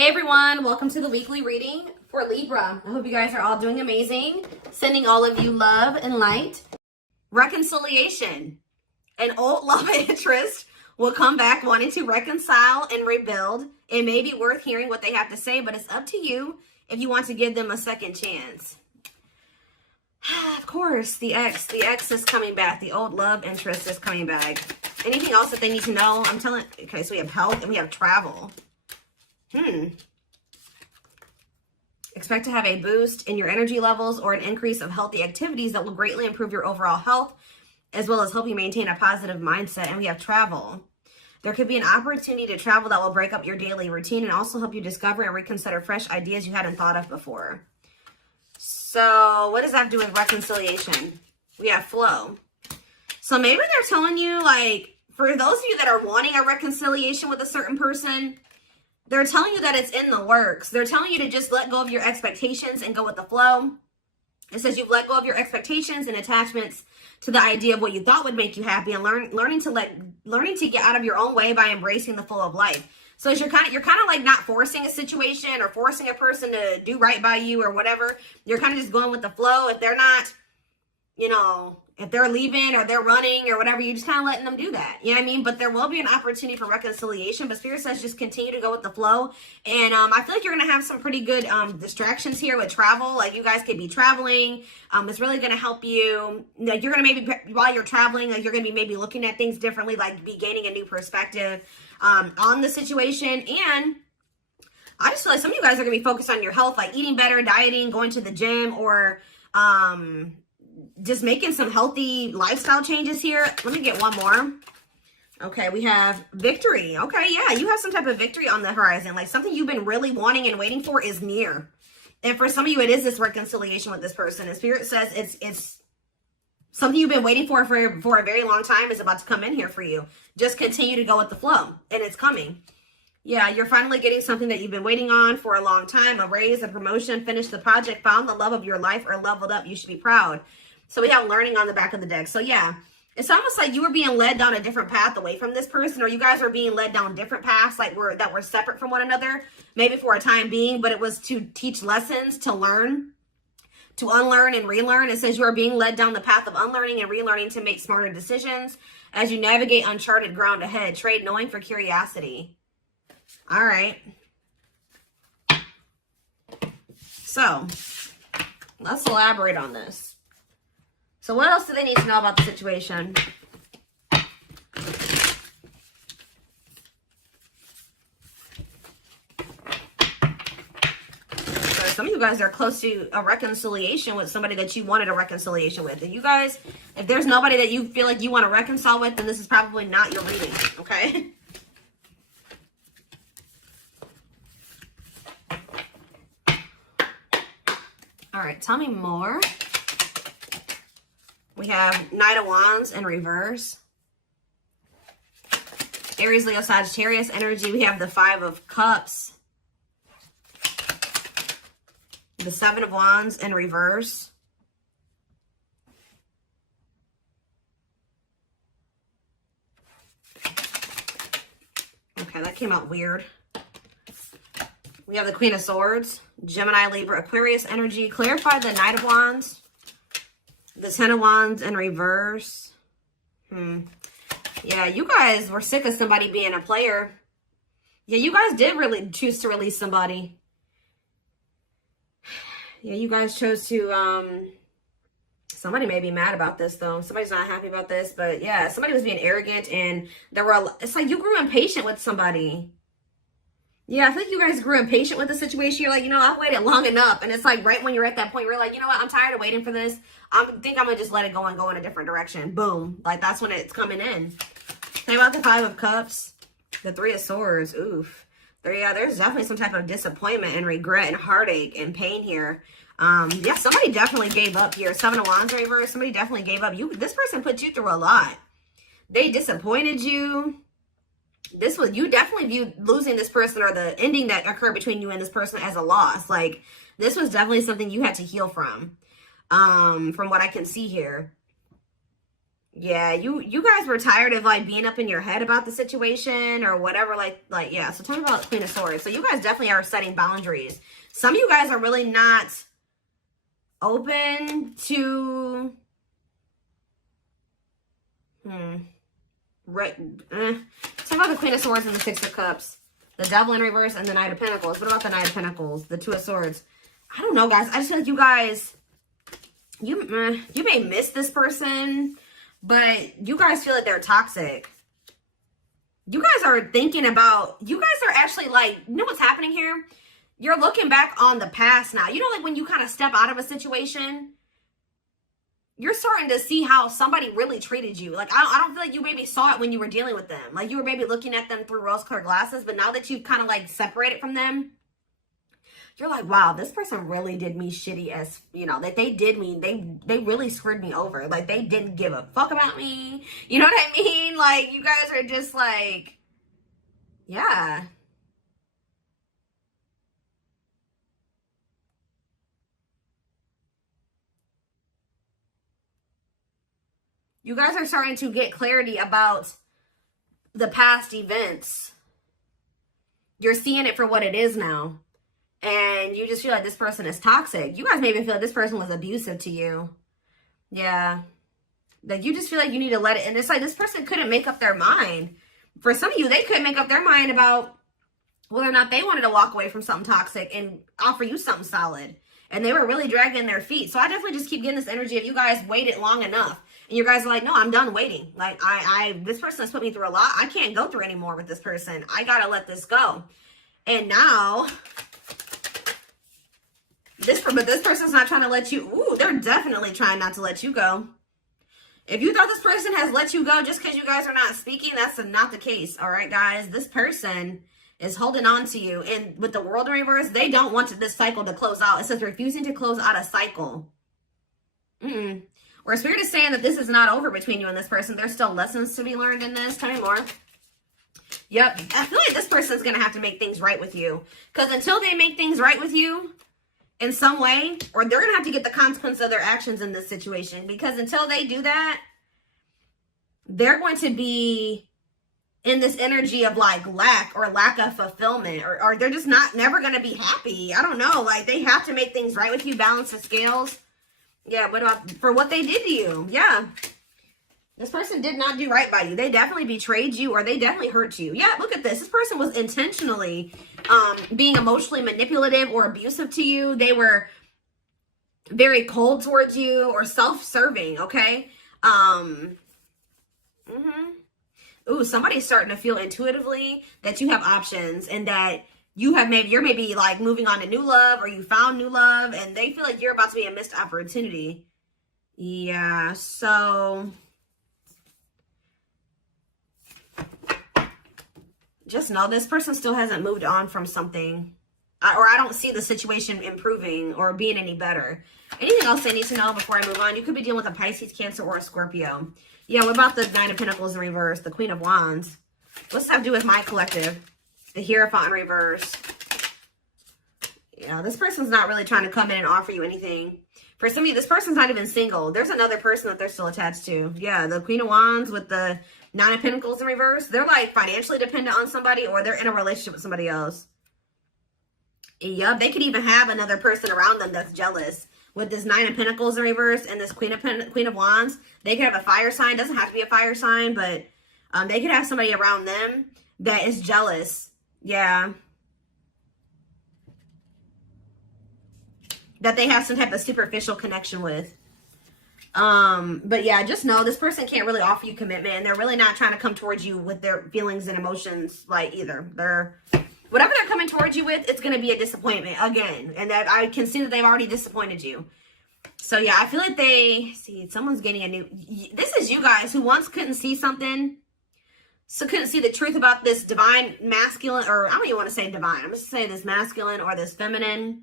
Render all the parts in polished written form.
Hey everyone, welcome to the weekly reading for Libra. I hope you guys are all doing amazing. Sending all of you love and light. Reconciliation. An old love interest will come back wanting to reconcile and rebuild. It may be worth hearing what they have to say, but it's up to you if you want to give them a second chance. Of course, the ex is coming back. The old love interest is coming back. Anything else that they need to know? Okay, so we have health and we have travel. Expect to have a boost in your energy levels or an increase of healthy activities that will greatly improve your overall health, as well as help you maintain a positive mindset. And we have travel. There could be an opportunity to travel that will break up your daily routine and also help you discover and reconsider fresh ideas you hadn't thought of before. So what does that have to do with reconciliation? We have flow. So maybe they're telling you, like, for those of you that are wanting a reconciliation with a certain person, they're telling you that it's in the works. They're telling you to just let go of your expectations and go with the flow. It says you've let go of your expectations and attachments to the idea of what you thought would make you happy, and learning to get out of your own way by embracing the flow of life. So you're kind of like not forcing a situation or forcing a person to do right by you or whatever. You're kind of just going with the flow. If they're not, if they're leaving or they're running or whatever, you're just kind of letting them do that. You know what I mean? But there will be an opportunity for reconciliation. But Spirit says just continue to go with the flow. And I feel like you're going to have some pretty good distractions here with travel. Like you guys could be traveling. It's really going to help you. Like you're going to maybe, while you're traveling, like you're going to be maybe looking at things differently, like be gaining a new perspective on the situation. And I just feel like some of you guys are going to be focused on your health, like eating better, dieting, going to the gym, or just making some healthy lifestyle changes here. Let me get one more. Okay, we have victory. Okay, yeah, you have some type of victory on the horizon. Like something you've been really wanting and waiting for is near. And for some of you, it is this reconciliation with this person. And Spirit says it's something you've been waiting for a very long time is about to come in here for you. Just continue to go with the flow, and it's coming. Yeah, you're finally getting something that you've been waiting on for a long time. A raise, a promotion, finished the project, found the love of your life, or leveled up. You should be proud. So we have learning on the back of the deck. So yeah, it's almost like you were being led down a different path away from this person, or you guys are being led down different paths that were separate from one another, maybe for a time being, but it was to teach lessons, to learn, to unlearn and relearn. It says you are being led down the path of unlearning and relearning to make smarter decisions as you navigate uncharted ground ahead. Trade knowing for curiosity. All right. So let's elaborate on this. So what else do they need to know about the situation? So some of you guys are close to a reconciliation with somebody that you wanted a reconciliation with. And you guys, if there's nobody that you feel like you want to reconcile with, then this is probably not your reading, okay? All right, tell me more. We have Knight of Wands in reverse. Aries, Leo, Sagittarius energy. We have the Five of Cups. The Seven of Wands in reverse. Okay, that came out weird. We have the Queen of Swords. Gemini, Libra, Aquarius energy. Clarify the Knight of Wands. The Ten of Wands in reverse. Yeah, you guys were sick of somebody being a player. Yeah, you guys did really choose to release somebody. Yeah, you guys chose to, somebody may be mad about this though. Somebody's not happy about this, but yeah, somebody was being arrogant and it's like you grew impatient with somebody. Yeah, I think you guys grew impatient with the situation. You're like, I've waited long enough. And it's like right when you're at that point, you're like, you know what? I'm tired of waiting for this. I think I'm going to just let it go and go in a different direction. Boom. Like that's when it's coming in. Think about the Five of Cups. The Three of Swords. Oof. There's definitely some type of disappointment and regret and heartache and pain here. Yeah, somebody definitely gave up here. Seven of Wands reverse. Somebody definitely gave up. This person put you through a lot. They disappointed you. You definitely viewed losing this person or the ending that occurred between you and this person as a loss. Like this was definitely something you had to heal from what I can see here. Yeah, you guys were tired of like being up in your head about the situation or whatever. Like yeah. So tell me about Queen of Swords. So you guys definitely are setting boundaries. Some of you guys are really not open to. Right. Talk about the Queen of Swords and the Six of Cups, the Devil in reverse, and the Knight of Pentacles. What about the Knight of Pentacles, the Two of Swords? I don't know, guys. I just feel like you guys, you may miss this person, but you guys feel like they're toxic. You guys are thinking about, you guys are actually like, you know what's happening here? You're looking back on the past now. You know, like when you kind of step out of a situation, you're starting to see how somebody really treated you. Like, I don't feel like you maybe saw it when you were dealing with them. Like, you were maybe looking at them through rose-colored glasses, but now that you've kind of, like, separated from them, you're like, wow, this person really did me shitty as, you know, that they did me. They really screwed me over. Like, they didn't give a fuck about me. You know what I mean? Like, you guys are just like, yeah. You guys are starting to get clarity about the past events. You're seeing it for what it is now. And you just feel like this person is toxic. You guys maybe feel like this person was abusive to you. Yeah. Like you just feel like you need to let it. And it's like this person couldn't make up their mind. For some of you, they couldn't make up their mind about whether or not they wanted to walk away from something toxic and offer you something solid. And they were really dragging their feet. So I definitely just keep getting this energy of you guys waited long enough. And you guys are like, no, I'm done waiting. Like, this person has put me through a lot. I can't go through anymore with this person. I got to let this go. And now, this person's not trying to let you, ooh, they're definitely trying not to let you go. If you thought this person has let you go just because you guys are not speaking, that's not the case. All right, guys, this person is holding on to you. And with the World in reverse, they don't want this cycle to close out. It says refusing to close out a cycle. Or Spirit is saying that this is not over between you and this person. There's still lessons to be learned in this. Tell me more. Yep. I feel like this person's going to have to make things right with you. Because until they make things right with you in some way, or they're going to have to get the consequence of their actions in this situation. Because until they do that, they're going to be in this energy of like lack of fulfillment. Or they're just never going to be happy. I don't know. Like they have to make things right with you. Balance the scales. Yeah, what about for what they did to you? Yeah. This person did not do right by you. They definitely betrayed you or they definitely hurt you. Yeah, look at this. This person was intentionally being emotionally manipulative or abusive to you. They were very cold towards you or self-serving, okay? Ooh, somebody's starting to feel intuitively that you have options and that you're maybe like moving on to new love or you found new love and they feel like you're about to be a missed opportunity. Yeah, so just know this person still hasn't moved on from something or I don't see the situation improving or being any better. Anything else I need to know before I move on? You could be dealing with a Pisces, Cancer, or a Scorpio. Yeah, what about the Nine of Pentacles in reverse, the Queen of Wands? What's that have to do with my collective? The Hierophant in reverse. Yeah, this person's not really trying to come in and offer you anything. For some of you, this person's not even single. There's another person that they're still attached to. Yeah, the Queen of Wands with the Nine of Pentacles in reverse. They're like financially dependent on somebody or they're in a relationship with somebody else. Yep, they could even have another person around them that's jealous. With this Nine of Pentacles in reverse and this Queen of Wands, they could have a fire sign. Doesn't have to be a fire sign, but they could have somebody around them that is jealous. Yeah. That they have some type of superficial connection with. But yeah, just know this person can't really offer you commitment and they're really not trying to come towards you with their feelings and emotions like either. Whatever they're coming towards you with, it's going to be a disappointment again. And that I can see that they've already disappointed you. So yeah, I feel like someone's getting a new, this is you guys who once couldn't see something. So couldn't see the truth about this divine masculine, or I don't even want to say divine. I'm just saying this masculine or this feminine.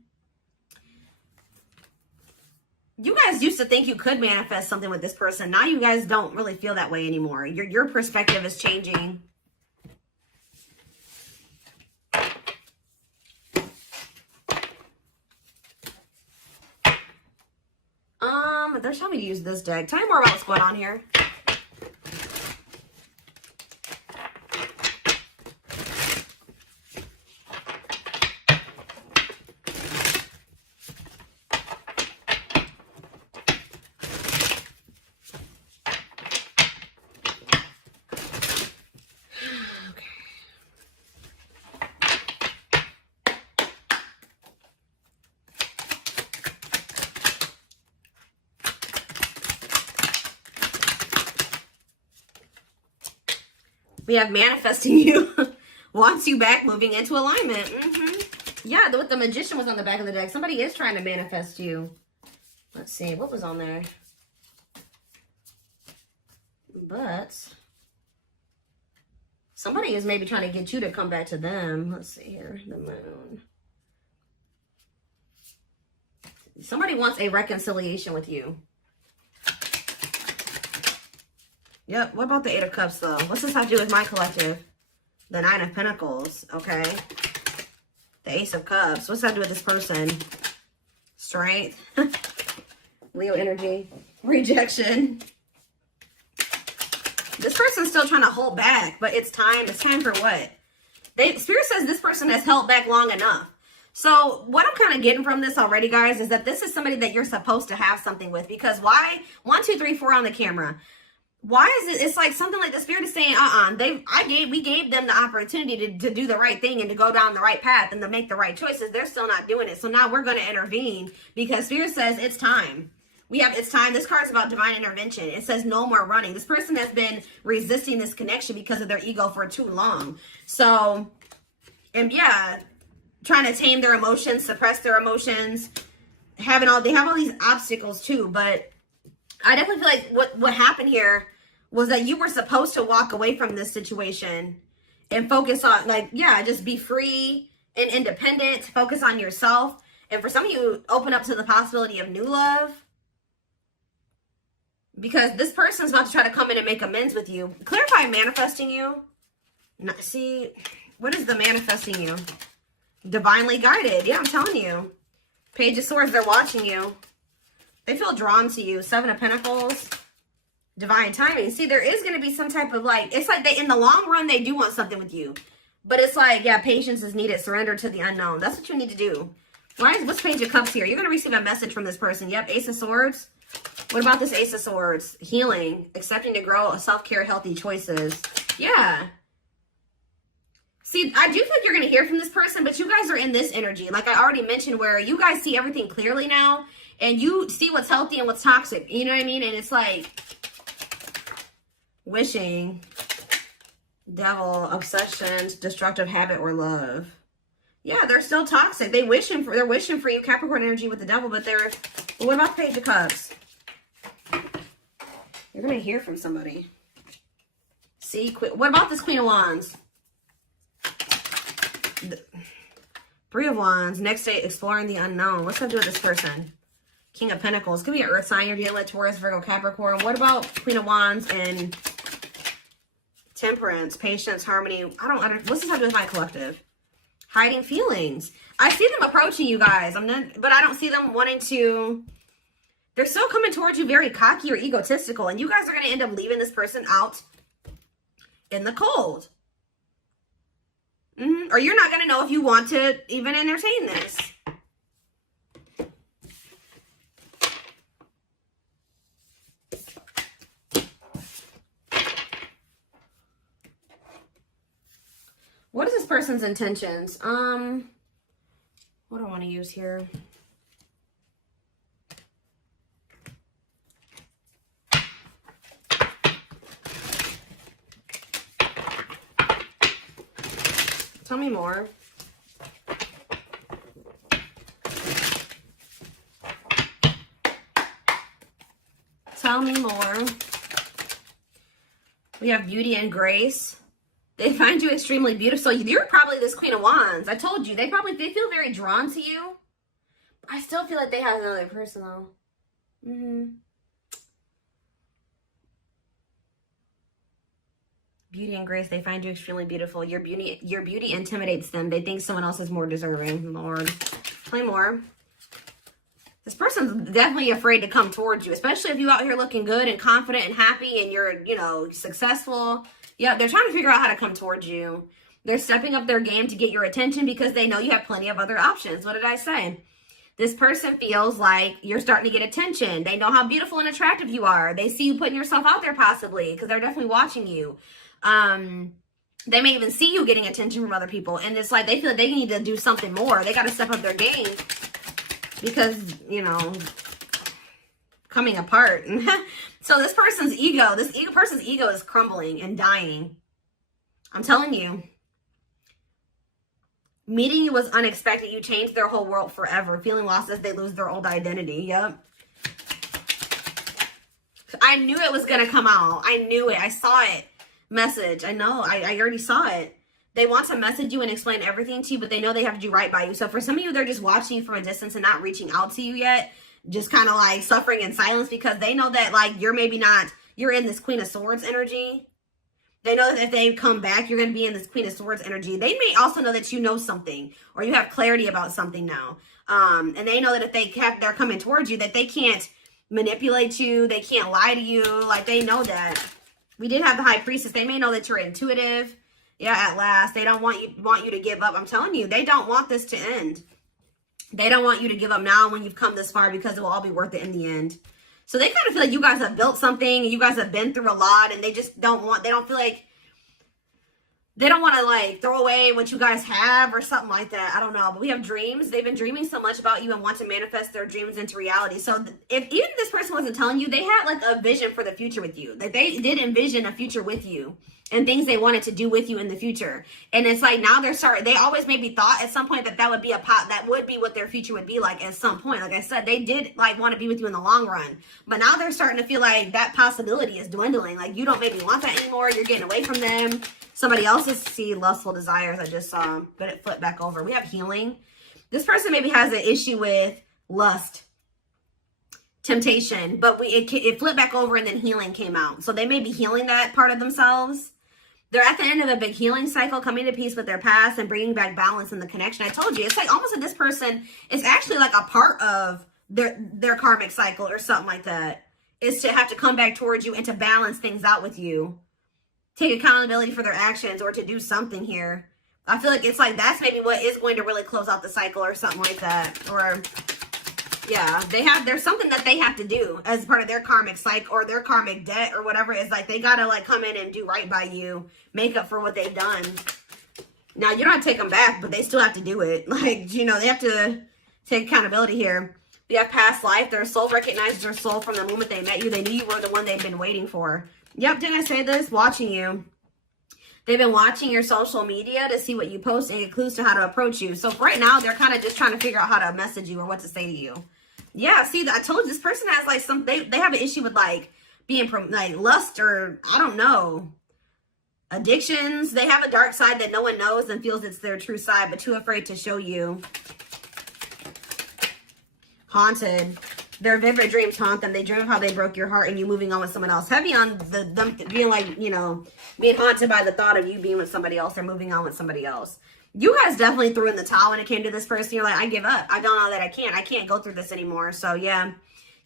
You guys used to think you could manifest something with this person. Now you guys don't really feel that way anymore. Your perspective is changing. They're telling me to use this deck. Tell me more about what's going on here. We have manifesting you. Wants you back, moving into alignment. Yeah, the Magician was on the back of the deck. Somebody is trying to manifest you. Let's see, what was on there? But somebody is maybe trying to get you to come back to them. Let's see here, the Moon. Somebody wants a reconciliation with you. Yep, what about the Eight of Cups, though? What's this have to do with my collective? The Nine of Pentacles, okay. The Ace of Cups. What's that do with this person? Strength. Leo energy. Rejection. This person's still trying to hold back, but it's time. It's time for what? Spirit says this person has held back long enough. So what I'm kind of getting from this already, guys, is that this is somebody that you're supposed to have something with. Because why? 1, 2, 3, 4 on the camera. Why is it? It's like something like the Spirit is saying, we gave them the opportunity to do the right thing and to go down the right path and to make the right choices. They're still not doing it. So now we're going to intervene because Spirit says it's time. It's time. This card is about divine intervention. It says no more running. This person has been resisting this connection because of their ego for too long. So, and yeah, trying to tame their emotions, suppress their emotions, they have all these obstacles too. But I definitely feel like what happened here was that you were supposed to walk away from this situation and focus on, just be free and independent, focus on yourself. And for some of you, open up to the possibility of new love. Because this person's about to try to come in and make amends with you. Clarify manifesting you. See, what is the manifesting you? Divinely guided. Yeah, I'm telling you. Page of Swords, they're watching you. They feel drawn to you. Seven of Pentacles. Divine timing. See, there is going to be some type of it's like in the long run, they do want something with you. But it's like, yeah, patience is needed. Surrender to the unknown. That's what you need to do. What's Page of Cups here? You're going to receive a message from this person. Yep, Ace of Swords. What about this Ace of Swords? Healing, accepting to grow, self-care, healthy choices. Yeah. See, I do think you're going to hear from this person, but you guys are in this energy. Like I already mentioned, where you guys see everything clearly now, and you see what's healthy and what's toxic. You know what I mean? And it's like wishing, devil, obsessions, destructive habit, or love. Yeah, they're still toxic. They're wishing for you, Capricorn energy with the devil, but what about the Page of Cups? You're going to hear from somebody. See, what about this Queen of Wands? Three of Wands. Next day, exploring the unknown. What's that do with this person? King of Pentacles. Could be an earth sign you're dealing with, Taurus, Virgo, Capricorn. What about Queen of Wands and Temperance, patience, harmony? What's this have to do with my collective? Hiding feelings. I see them approaching you guys. But I don't see them wanting to. They're still coming towards you very cocky or egotistical. And you guys are going to end up leaving this person out in the cold. Or you're not going to know if you want to even entertain this. What is this person's intentions? What do I want to use here? Tell me more. Tell me more. We have beauty and grace. They find you extremely beautiful. So you're probably this Queen of Wands. I told you. They feel very drawn to you. I still feel like they have another person though. Beauty and grace, they find you extremely beautiful. Your beauty intimidates them. They think someone else is more deserving. Lord. Play more. This person's definitely afraid to come towards you, especially if you out here looking good and confident and happy and you're, successful. Yeah, they're trying to figure out how to come towards you. They're stepping up their game to get your attention because they know you have plenty of other options. What did I say? This person feels like you're starting to get attention. They know how beautiful and attractive you are. They see you putting yourself out there possibly because they're definitely watching you. They may even see you getting attention from other people. And it's like they feel like they need to do something more. They got to step up their game because, coming apart. So this person's ego is crumbling and dying. I'm telling you. Meeting you was unexpected. You changed their whole world forever. Feeling lost as they lose their old identity. Yep. I knew it was going to come out. I knew it. I saw it. Message. I know. I already saw it. They want to message you and explain everything to you, but they know they have to do right by you. So for some of you, they're just watching you from a distance and not reaching out to you yet. Just kind of like suffering in silence because they know that like you're maybe not, you're in this Queen of Swords energy. They know that if they come back, you're going to be in this Queen of Swords energy. They may also know that you know something or you have clarity about something now. And they know that if they're coming towards you, that they can't manipulate you. They can't lie to you. Like, they know that. We did have the High Priestess. They may know that you're intuitive. Yeah, at last. They don't want you to give up. I'm telling you, they don't want this to end. They don't want you to give up now when you've come this far because it will all be worth it in the end. So they kind of feel like you guys have built something, and you guys have been through a lot, and they just don't want to like throw away what you guys have or something like that. I don't know. But we have dreams. They've been dreaming so much about you and want to manifest their dreams into reality. So if even this person wasn't telling you, they had like a vision for the future with you. Like they did envision a future with you and things they wanted to do with you in the future. And it's like now they always maybe thought at some point that would be that would be what their future would be like at some point. Like I said, they did like want to be with you in the long run. But now they're starting to feel like that possibility is dwindling. Like you don't maybe want that anymore. You're getting away from them. Somebody else's lustful desires I just saw, but it flipped back over. We have healing. This person maybe has an issue with lust, temptation, but it flipped back over and then healing came out. So they may be healing that part of themselves. They're at the end of a big healing cycle, coming to peace with their past and bringing back balance in the connection. I told you, it's like almost that this person is actually like a part of their karmic cycle or something like that. Is to have to come back towards you and to balance things out with you. Take accountability for their actions or to do something here. I feel like it's like that's maybe what is going to really close out the cycle or something like that. Or yeah, there's something that they have to do as part of their karmic cycle or their karmic debt or whatever it is. Like they got to like come in and do right by you, make up for what they've done. Now you don't have to take them back, but they still have to do it. Like, you know, they have to take accountability here. We have past life. Their soul recognizes their soul from the moment they met you. They knew you were the one they've been waiting for. Yep, didn't I say this? Watching you. They've been watching your social media to see what you post and get clues to how to approach you. So right now, they're kind of just trying to figure out how to message you or what to say to you. Yeah, see, I told you this person has like they have an issue with like being like lust or I don't know, addictions. They have a dark side that no one knows and feels it's their true side, but too afraid to show you. Haunted. Their vivid dreams haunt them. They dream of how they broke your heart and you moving on with someone else. Heavy on them being like, you know, being haunted by the thought of you being with somebody else or moving on with somebody else. You guys definitely threw in the towel when it came to this person. You're like, I give up. I don't know that I can't go through this anymore. So yeah,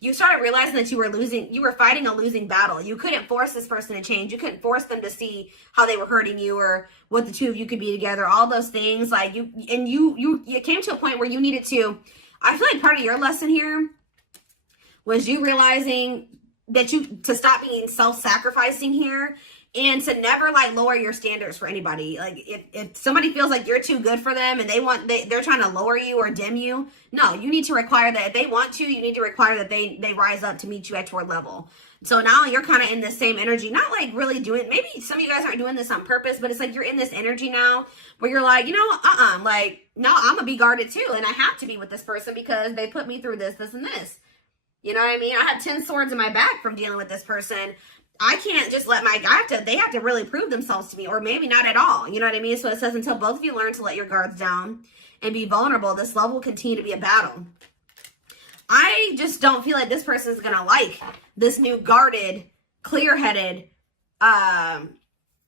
you started realizing that you were fighting a losing battle. You couldn't force this person to change. You couldn't force them to see how they were hurting you or what the two of you could be together. All those things like you came to a point where you needed to, I feel like part of your lesson here was you realizing that to stop being self-sacrificing here and to never like lower your standards for anybody. Like if somebody feels like you're too good for them and they're trying to lower you or dim you, no, you need to require that if they want to, you need to require that they rise up to meet you at your level. So now you're kind of in the same energy, not like really doing, maybe some of you guys aren't doing this on purpose, but it's like you're in this energy now where you're like, you know, like, no, I'm gonna be guarded too. And I have to be with this person because they put me through this, and this. You know what I mean? I have 10 swords in my back from dealing with this person. I can't just let they have to really prove themselves to me, or maybe not at all. You know what I mean? So it says, until both of you learn to let your guards down and be vulnerable, this love will continue to be a battle. I just don't feel like this person is going to like this new guarded, clear-headed,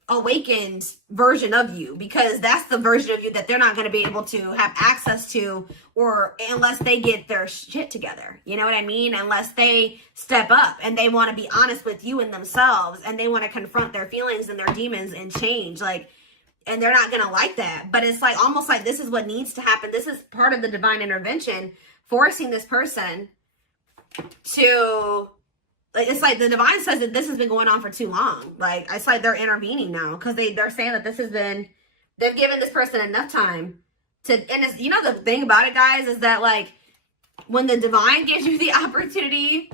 awakened version of you, because that's the version of you that they're not going to be able to have access to, or unless they get their shit together. You know what I mean? Unless they step up and they want to be honest with you and themselves, and they want to confront their feelings and their demons and change, like, and they're not going to like that. But it's like almost like this is what needs to happen. This is part of the divine intervention, forcing this person to, like, it's like the divine says that this has been going on for too long. Like, it's like they're intervening now because they're saying that this has been, they've given this person enough time to, and it's, you know, the thing about it, guys, is that like when the divine gives you the opportunity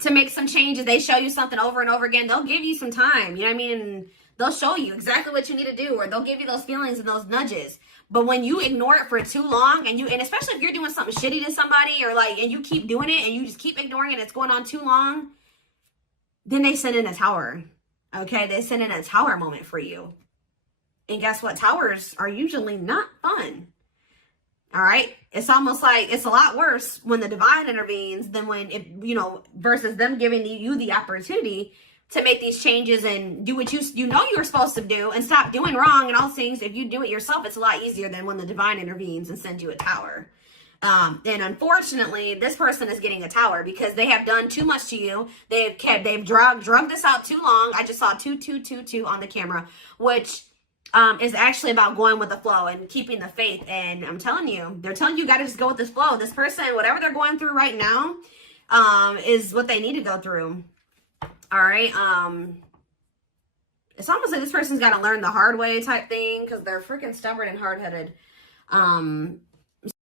to make some changes, they show you something over and over again, they'll give you some time, you know what I mean? And They'll show you exactly what you need to do, or they'll give you those feelings and those nudges. But when you ignore it for too long, and especially if you're doing something shitty to somebody, or like, and you keep doing it and you just keep ignoring it, and it's going on too long, then they send in a tower. Okay, they send in a tower moment for you. And guess what? Towers are usually not fun. All right. It's almost like it's a lot worse when the divine intervenes than when, versus them giving you the opportunity to make these changes and do what you know you're supposed to do and stop doing wrong and all things. If you do it yourself, it's a lot easier than when the divine intervenes and sends you a tower. And unfortunately, this person is getting a tower because they have done too much to you. They've drugged this out too long. I just saw 2222 on the camera, which is actually about going with the flow and keeping the faith. And I'm telling you, they're telling you got to just go with this flow. This person, whatever they're going through right now, is what they need to go through. All right. It's almost like this person's got to learn the hard way type thing because they're freaking stubborn and hard-headed.